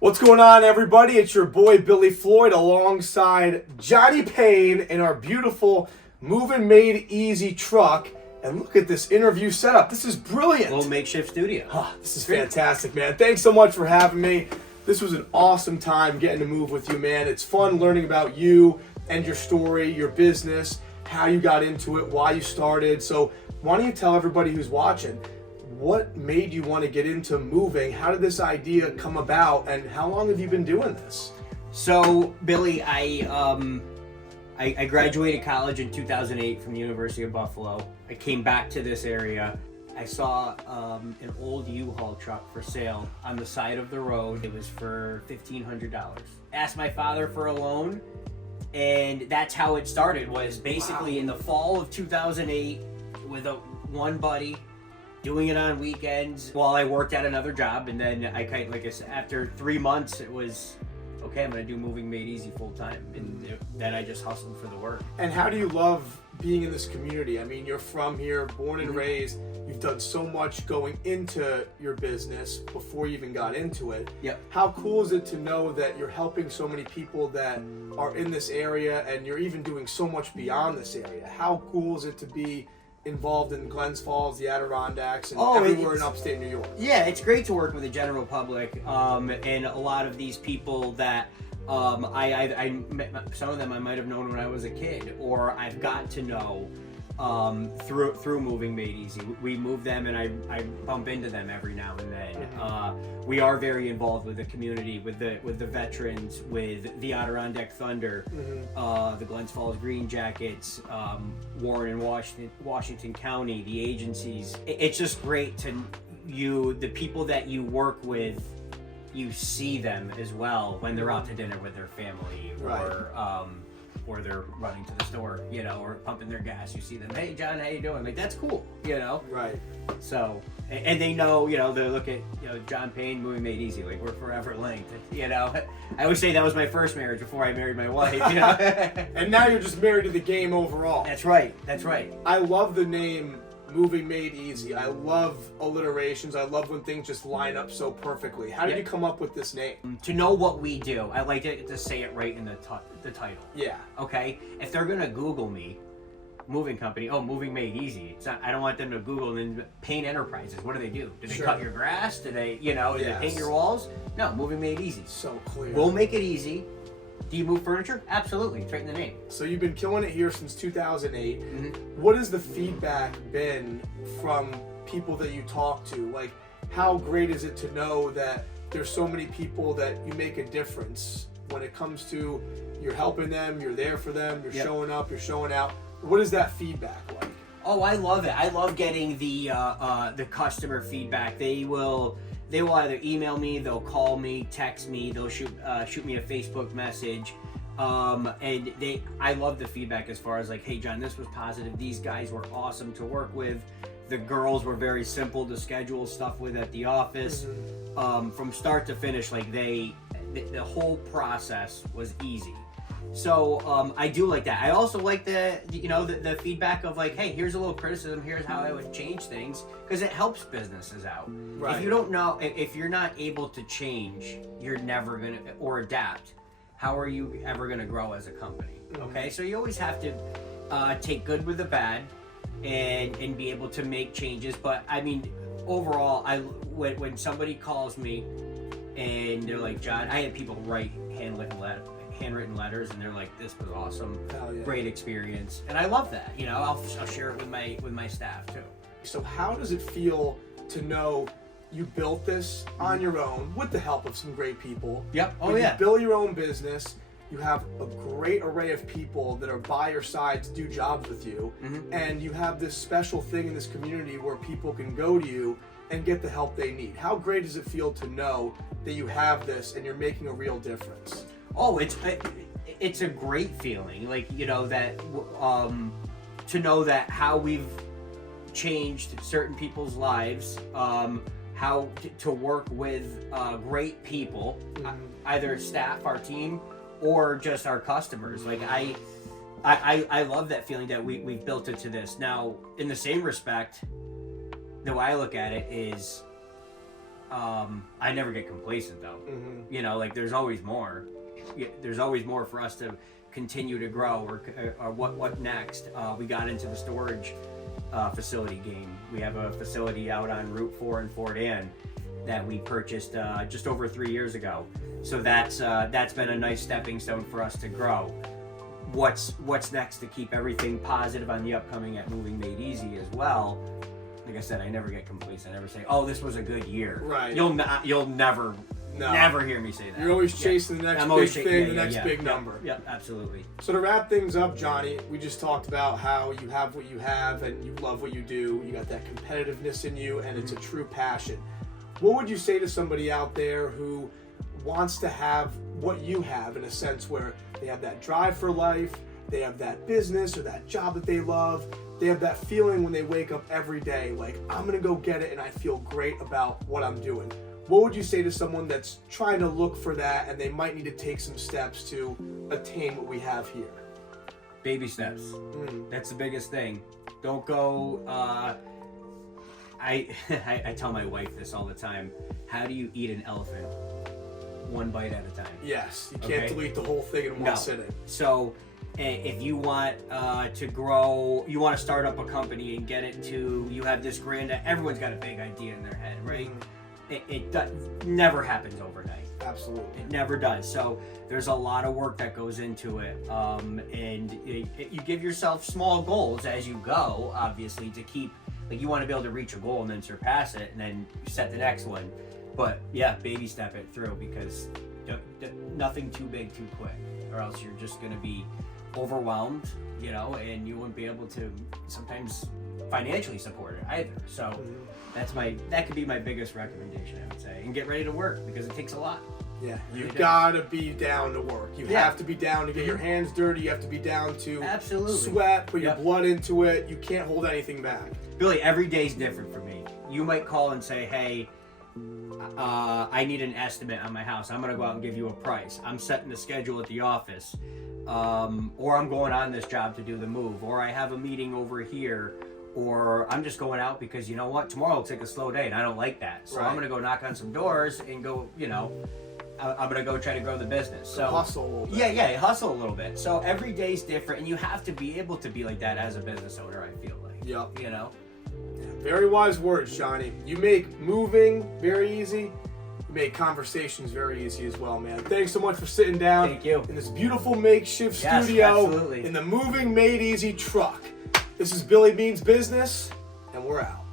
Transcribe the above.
What's going on, everybody? It's your boy Billy Floyd alongside Johnny Payne in our beautiful Moving Made Easy truck. And look at this interview setup. This is brilliant. Little makeshift studio. This is fantastic, man. Thanks so much for having me. This was an awesome time getting to move with you, man. It's fun learning about you and your story, your business, how you got into it, why you started. So why don't you tell everybody who's watching, what made you want to get into moving? How did this idea come about, and how long have you been doing this? So, Billy, I graduated college in 2008 from the University of Buffalo. I came back to this area. I saw an old U-Haul truck for sale on the side of the road. It was for $1,500. Asked my father for a loan, and that's how it started. Was basically in the fall of 2008 with one buddy, doing it on weekends while I worked at another job. And then like I said, after 3 months, it was okay, I'm gonna do Moving Made Easy full time. And then I just hustled for the work. And how do you love being in this community? I mean, you're from here, born and raised. You've done so much going into your business before you even got into it. Yep. How cool is it to know that you're helping so many people that are in this area, and you're even doing so much beyond this area? How cool is it to be involved in Glens Falls, the Adirondacks, and everywhere in upstate New York? Yeah, it's great to work with the general public, and a lot of these people that I met, some of them I might have known when I was a kid, or I've got to know through Moving Made Easy. We move them, and I bump into them every now and then. We are very involved with the community, with the veterans, with the Adirondack Thunder, the Glens Falls Green Jackets, Warren and Washington County, the agencies. It's just great to the people that you work with. You see them as well when they're out to dinner with their family, or they're running to the store, or pumping their gas. You see them, hey John, how you doing? Like, that's cool, Right. So, and they know, they look at, John Payne, Moving Made Easy, like we're forever linked, I always say that was my first marriage before I married my wife, And now you're just married to the game overall. That's right. I love the name Moving Made Easy. I love alliterations. I love when things just line up so perfectly. How did you come up with this name? To know what we do, I like to say it right in the title. Yeah. Okay? If they're going to Google me, moving company, Moving Made Easy. It's not, I don't want them to Google and then Payne Enterprises. What do they do? Do they cut your grass? Do they, do they paint your walls? No, Moving Made Easy. So clear. We'll make it easy. Do you move furniture? Absolutely. It's right in the name. So you've been killing it here since 2008. What has the feedback been from people that you talk to? Like, how great is it to know that there's so many people that you make a difference when it comes to you're helping them, you're there for them, you're showing up, you're showing out? What is that feedback like? Oh, I love it. I love getting the customer feedback. They will either email me, they'll call me, text me, they'll shoot me a Facebook message, and I love the feedback as far as like, hey John, this was positive. These guys were awesome to work with. The girls were very simple to schedule stuff with at the office. From start to finish, like the whole process was easy. So I do like that. I also like the feedback of like, hey, here's a little criticism. Here's how I would change things, because it helps businesses out. Right. If you don't know, if you're not able to change, you're never gonna or adapt. How are you ever gonna grow as a company? Okay, so you always have to take good with the bad, and be able to make changes. But I mean, overall, when somebody calls me and they're like, John, I had people write handwritten letters, and they're like, this was awesome, great experience, and I love that. I'll share it with my staff too. So how does it feel to know you built this on your own with the help of some great people? Yep. You build your own business. You have a great array of people that are by your side to do jobs with you, and you have this special thing in this community where people can go to you and get the help they need. How great does it feel to know that you have this and you're making a real difference? Oh, it's a great feeling, like, that to know that how we've changed certain people's lives, how to work with great people, either staff, our team, or just our customers. Like, I love that feeling that we've built it to this. Now, in the same respect, the way I look at it is, I never get complacent though. Mm-hmm. You know, like there's always more. There's always more for us to continue to grow, or what next. We got into the storage facility game. We have a facility out on Route 4 in Fort Anne that we purchased just over 3 years ago. So that's been a nice stepping stone for us to grow. What's next to keep everything positive on the upcoming at Moving Made Easy as well? Like I said, I never get complacent. I never say, "Oh, this was a good year." Right. You'll never hear me say that. You're always chasing the next big thing, the next big number. Yeah, absolutely. So to wrap things up, Johnny, we just talked about how you have what you have and you love what you do. You got that competitiveness in you, and it's a true passion. What would you say to somebody out there who wants to have what you have, in a sense where they have that drive for life, they have that business or that job that they love, they have that feeling when they wake up every day, like, I'm gonna go get it and I feel great about what I'm doing? What would you say to someone that's trying to look for that and they might need to take some steps to attain what we have here? Baby steps. That's the biggest thing. Don't go, I tell my wife this all the time. How do you eat an elephant? One bite at a time. Yes, you can't delete the whole thing in one sitting. So if you want to grow, you want to start up a company and get it to, you have this grand, everyone's got a big idea in their head, right? It never happens overnight. Absolutely. It never does. So there's a lot of work that goes into it. And you give yourself small goals as you go, obviously, to keep, like, you want to be able to reach a goal and then surpass it and then set the next one. But yeah, baby step it through, because nothing too big too quick, or else you're just going to be overwhelmed, you know, and you wouldn't be able to sometimes financially support it either. So that could be my biggest recommendation, I would say. And get ready to work, because it takes a lot. Yeah, you gotta be down to work. You have to be down to get your hands dirty. You have to be down to sweat, put your blood into it. You can't hold anything back. Billy, every day's different for me. You might call and say, hey, I need an estimate on my house. I'm going to go out and give you a price. I'm setting the schedule at the office. Or I'm going on this job to do the move. Or I have a meeting over here. Or I'm just going out because, you know what, tomorrow looks like a slow day and I don't like that. So I'm going to go knock on some doors and go, you know, I'm going to go try to grow the business. So hustle a little bit. Yeah, hustle a little bit. So every day's different, and you have to be able to be like that as a business owner, I feel like. Yep. You know? Very wise words, Johnny. You make moving very easy. You make conversations very easy as well, man. Thanks so much for sitting down in this beautiful makeshift studio in the Moving Made Easy truck. This is Billy Bean's Business, and we're out.